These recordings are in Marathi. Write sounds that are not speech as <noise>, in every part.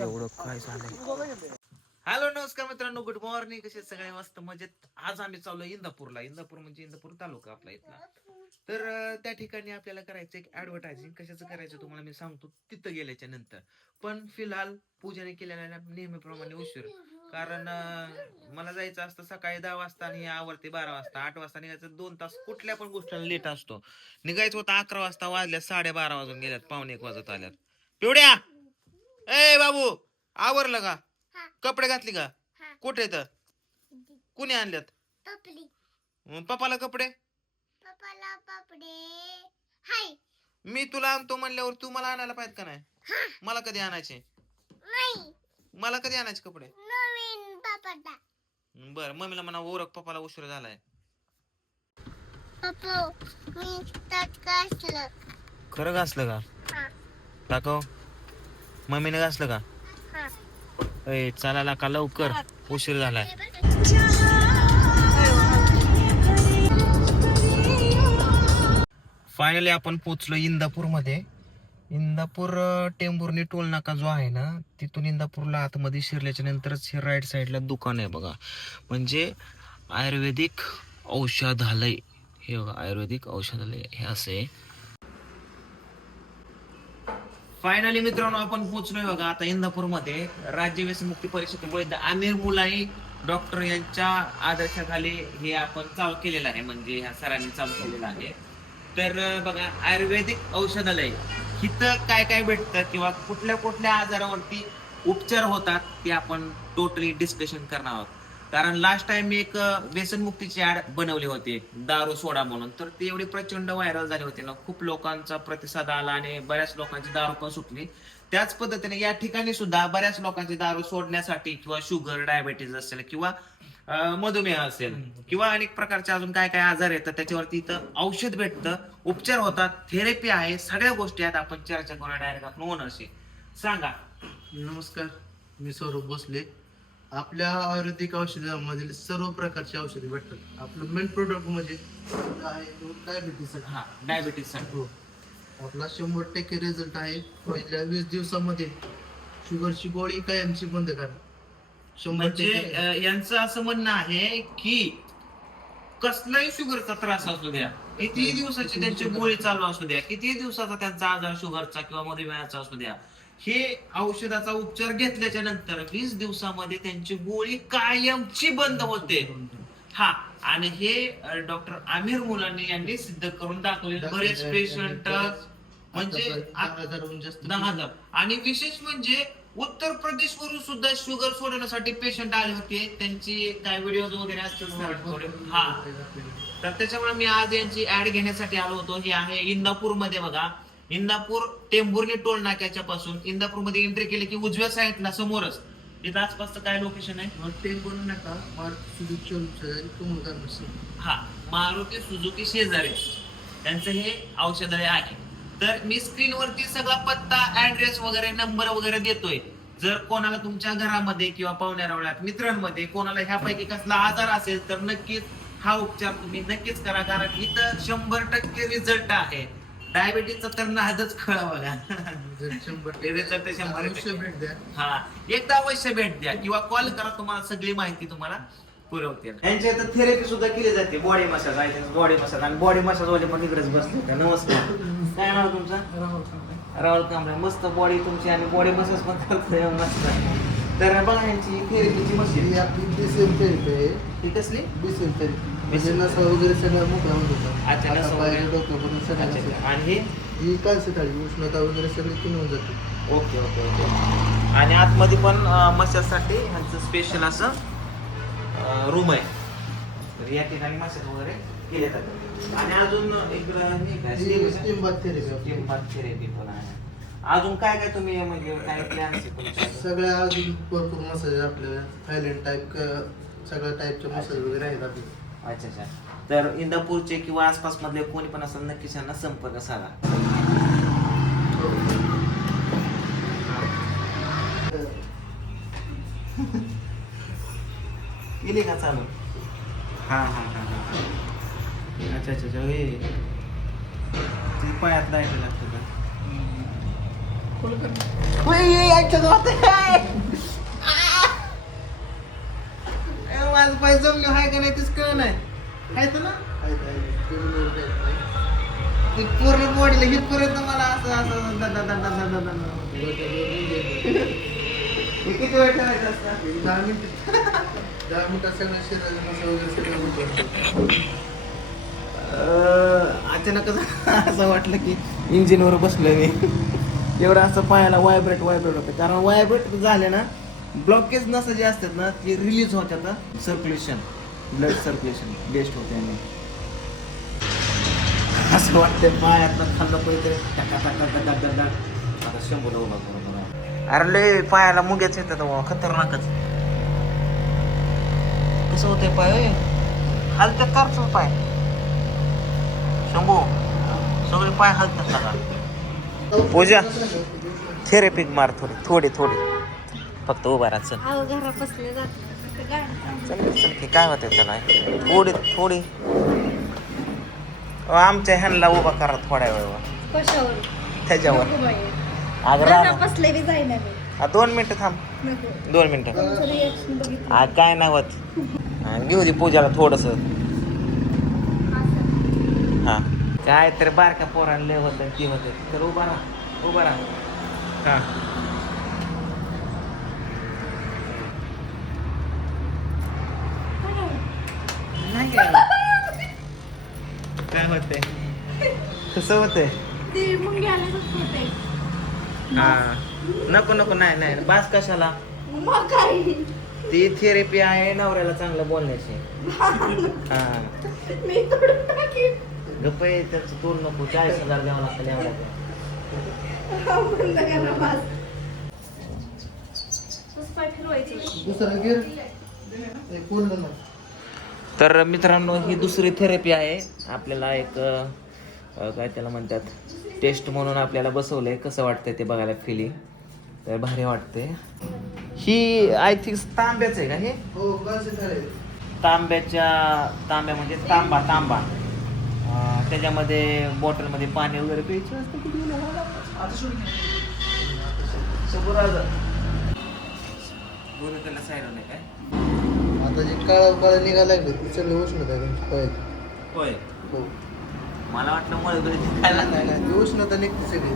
एवढं काय हॅलो नमस्कार मित्रांनो गुड मॉर्निंग कसे सगळे? मस्त मजेत. आज आम्ही चाललो इंदापूरला. इंदापूर म्हणजे इंदापूर तालुका आपला इथला. तर त्या ठिकाणी आपल्याला करायचं एक ऍडव्हर्टायझिंग कशाचं करायचं तुम्हाला मी सांगतो. तिथं गेल्याच्यानंतर. पण फिलहाल पूजाने केलेल्या नेहमीप्रमाणे उशीर. कारण अं, मला जायचं असतं सकाळी दहा वाजता आणि आवरते बारा वाजता. आठ वाजता निघायचं दोन तास कुठल्या पण गोष्टीला लेट असतो. निघायचं होतं अकरा वाजता वाजल्या साडेबारा वाजून गेल्यात पावणे एक वाजत आल्यात. पिवड्या! ए बाबू! आवरलं का? हा. कपडे घातली का? हा. कुठे तर कुणी आणल्यात? मग पप्पाला कपडे? पप्पाला पापडे. हाय. मी तुला आणतो म्हणल्यावर तू मला आणायला पाहिजे का नाही? हा. मला कधी आणायचे? नाही. मला कधी आणायचे कपडे? पापडा बर मम्मीला म्हणा ओरख पप्पाला उशीर झालाय. पप्पो मी टाकलं खरं घासलं का? हा. टाकव मम्मीने घासलं का? हा. ए चालायला का लवकर. उशीर झालाय. फायनली आपण पोचलो इंदापूरमध्ये इंदापूर टेंभुर्णी टोल नाका जो आहे ना तिथून इंदापूरला आतमध्ये शिरल्याच्या नंतरच हे राईट साईडला दुकान आहे बघा. म्हणजे आयुर्वेदिक औषधालय हे बघा आयुर्वेदिक औषधालय हे असे फायनली मित्रांनो आपण पोहोचलोय बघा आता इंदापूरमध्ये राज्य व्यसनमुक्ती परिषदेमुळे आमिर मुलाई डॉक्टर यांच्या आदर्शाखाली हे आपण चालू केलेलं आहे. म्हणजे ह्या सरांनी चालू केलेलं आहे. तर बघा आयुर्वेदिक औषधालय. इथं काय काय भेटतं किंवा कुठल्या कुठल्या आजारावरती उपचार होतात ते आपण टोटली डिस्कशन करणार आहोत. कारण लास्ट टाइम मी एक व्यसनमुक्तीची ऍड बनवली होती दारू सोडा म्हणून. तर ती एवढी प्रचंड व्हायरल झाली होती ना. खूप लोकांचा प्रतिसाद आला आणि बऱ्याच लोकांची दारू पण सुटली. त्याच पद्धतीने या ठिकाणी सुद्धा बऱ्याच लोकांची दारू सोडण्यासाठी किंवा शुगर डायबिटीज असेल किंवा मधुमेह असेल. किंवा अनेक प्रकारचे अजून काय काय आजार येतात त्याच्यावरती इथं औषध भेटतं. उपचार होतात. थेरपी आहे. सगळ्या गोष्टी आहेत. आपण चर्चा करूया डायरेक्ट आपण ओनरशी. सांगा. नमस्कार. मी सौरभ भोसले. आपल्या आयुर्वेदिक औषधामधील सर्व प्रकारची औषधे भेटतात. आपलं मेन प्रोडक्ट म्हणजे आहे डायबिटीस हा डायबिटीजसाठी हो. आपला शंभर टक्के रिझल्ट आहे. पहिल्या वीस दिवसामध्ये शुगरची गोळी कायमची बंद करा. म्हणजे अं, यांचं असं म्हणणं आहे की कसलाही शुगरचा त्रास असू द्या किती दिवसाची त्यांची गोळी चालू असू द्या किती दिवसाचा त्यांचा आजार शुगरचा किंवा मधुमेहाचा असू द्या हे औषधाचा उपचार घेतल्याच्या नंतर वीस दिवसामध्ये त्यांची गोळी कायमची बंद होते. हा आणि हे डॉक्टर आमिर मुलांनी यांनी सिद्ध करून दाखवले. बरेच पेशंट म्हणजे दहा हजार. आणि विशेष म्हणजे उत्तर प्रदेश वरून सुद्धा शुगर सोडवण्यासाठी पेशंट आले होते. त्यांची काय व्हिडिओ वगैरे असतील थोडे. हा तर त्याच्यामुळे मी आज यांची ऍड घेण्यासाठी आलो होतो. हे आहे इंदापूरमध्ये बघा. इंदापूर टेंभुर्णी टोल नाक्याच्या पासून इंदापूरमध्ये एंट्री केली की उजव्या साईडला समोरच. इथं आसपासचं काय लोकेशन आहे? बनवू नका. कमल गार्मेंट्स हा. मारुती सुझुकी शेजारी. त्यांचं हे औषधालय आहे. तर मी स्क्रीनवरती सगळा पत्ता ऍड्रेस वगैरे नंबर वगैरे देतोय. जर कोणाला तुमच्या घरामध्ये किंवा पाहुण्यारावळ्यात मित्रांमध्ये कोणाला ह्यापैकी कसला आजार असेल तर नक्कीच हा उपचार तुम्ही नक्कीच करा. कारण इथं शंभर टक्के रिझल्ट आहे. डायबिटीसचा तर नादच खळा बघा. द्या. हा. एकदा अवश्य भेट द्या. किंवा कॉल करा तुम्हाला सगळी माहिती तुम्हाला. पुरवते यांच्या इथं थेरपी सुद्धा केली जाते. बॉडी मसाज आहे बॉडी मसाज आणि बॉडी मसाज वाले पण इकडेच बसले होते. नमस्कार. काय नाव तुमचं? राहुल कांबळे. मस्त बॉडी तुमची आणि बॉडी मसाज पण करतोय. मस्त. तर बघा यांची थेरपीची मशीन. ही आपली बीसीएम थेरपी आहे. ही कसली? बीसीएम थेरपी म्हणजे नसा वगैरे सगळ्या मोकळ्या होत होतात अच्छा, नसा वगैरे. डोक्यापर्यंत सगळ्या अच्छा, नसा. अच्छा. आणि हे? ही कालची थाळी. उष्णता वगैरे सगळी कमी होऊन जाते. Okay okay okay. आणि आतमध्ये पण मसाजसाठी ह्यांचं स्पेशल असं रूम आहे. तर या ठिकाणी मसाज वगैरे केले जातात आणि अजून इकडं हे काय ही steam- स्टीम बाथ आपली. therapy पण आहे. अजून काय काय तुम्ही म्हणजे काय प्लॅन सगळ्या अजून भरपूर मसाज आपल्याला थायलंड टाईप सगळ्या टाईपचे मसाज वगैरे आहेत आपले. अच्छा अच्छा. तर इंदापूरचे किंवा आसपास मधले कोणी पण असेल नक्कीच यांना संपर्क साधा. <laughs> केली का चालू? हा हा हा हा. अच्छा अच्छा अच्छा. हे. पायात जायला लागतं का खोल कर माझं पाय जमलं हाय का? नाही तेच कळ नाही हाय तर ना. ते पूर्ण बॉडीला हिट पर्यंत मला असं असं किती वेळ ठेवायचं असतं? एक दहा मिनिट <laughs> अचानकच असं वाटलं की इंजिनवर बसलोय मी. एवढं असं पायाला व्हायब्रेट व्हायब्रेट होतं. कारण व्हायब्रेट झाले ना ब्लॉकेज नसं जे असतात ना ते रिलीज होतात सर्क्युलेशन ब्लड सर्क्युलेशन बेस्ट होते आणि. असं वाटतंय पायातनं खाल्लं पाहिजे. टाका टाका टाका टाका आता शंभर उभा करू बरं. अरे लय पायाला मुग्याच येतात खतरनाकच. कसं होतंय पाय? हलत्यात कारचं पाय? शंभू सगळे पाय हलतात लागा पूजा थेरेपिक मार थोडी थोडी थोडी. फक्त उभा राहा चल. की काय होते त्याला? थोडी थोडी. आमच्या ह्यांना उभा करा थोड्या वेळावर. त्याच्यावर. बसले बी जाईना मी. दोन मिनिटं थांब. नको. दोन मिनिटं. तुमचं रिएक्शन बघितलं. आ, काय नाही होत हा, घेऊ दे पूजाला थोडस. हा. काय तर बारक्या पोरांना लय होतं ती होतं तर उभा राहा उभा राहा. हा. नाही काय होत. होते कसं होतंय? ते होते हा. नको नको नाही नाही बास कशाला? मग काय ती थेरपी आहे नवऱ्याला चांगलं बोलण्याची. हा. मी तोडून टाकीन. गप्प आहे त्याचं तोड नको. चाळीस हजार द्यावं लागतं एवढ्या बंद करा बस बस. पाय फिरवायचं दुसरं गिर हे पूर्ण ना तर मित्रांनो ही दुसरी थेरपी आहे. आपल्याला एक अ, काय त्याला म्हणतात? टेस्ट म्हणून आपल्याला बसवलंय. कसं वाटतंय ते बघायला फिलिंग तर भारी वाटते ही आय थिंक तांब्याचं आहे का हे? हो तांब्याच्या तांब्या म्हणजे तांबा तांबा. त्याच्यामध्ये बॉटलमध्ये पाणी वगैरे प्यायचं आहे आता जे काळा काळा आहे. पायाची. होय. हो. मला वाटलं मळगडी खायला नाही नाही ती उष्णता निघते सगळी.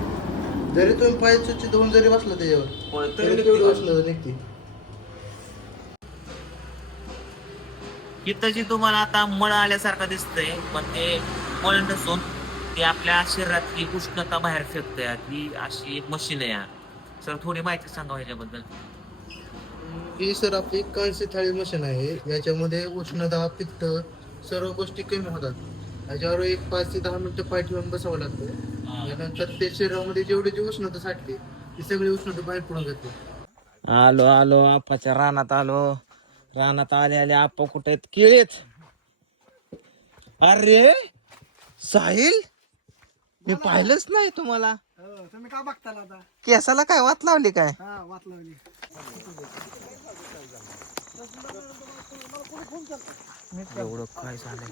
जरी तुम्ही पाय स्वच्छ धुवून जरी बसला त्याच्यावर होय तरी तरी तेवढी निघते उष्णता निघते. इथं जी तुम्हाला आता मळ आल्यासारखं दिसतंय पण ते मळ नसून ते आपल्या शरीरातली उष्णता बाहेर फेकते ही अशी एक मशीन आहे. सर थोडी माहिती सांगा ह्याच्याबद्दल. ही सर आपली कंसी थाळी मशीन आहे. याच्यामध्ये उष्णता पित्त सर्व गोष्टी कमी होतात. याच्यावर एक पाच ते दहा मिनिटं पाय ठेवून बसावं लागतं. त्यानंतर ते शरीरामध्ये जेवढी जी उष्णता साठली ती सगळी उष्णता बाहेर पडून जाते. आलो आलो आप्पाच्या रानात आलो. रानात आले आले आप्पा कुठे आहेत? केळेत अरे साहिल मी पाहिलंच नाही तुम्हाला. तुम्ही का बघता आता? केसाला काय वात लावली काय? हा वाट लावली. एवढं काय झालंय?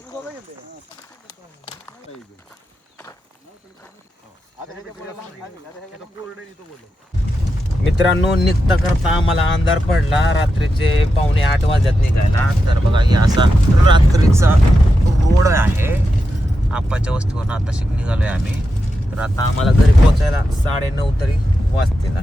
मित्रांनो निघता करता आम्हाला अंधार पडला. रात्रीचे पावणे आठ वाजत निघायला. तर बघा हे असा रात्रीचा रोड आहे. आप्पाच्या वस्तीवरून आता शिक निघालोय आम्ही. तर आता आम्हाला घरी पोहोचायला साडे नऊ तरी वाजतील.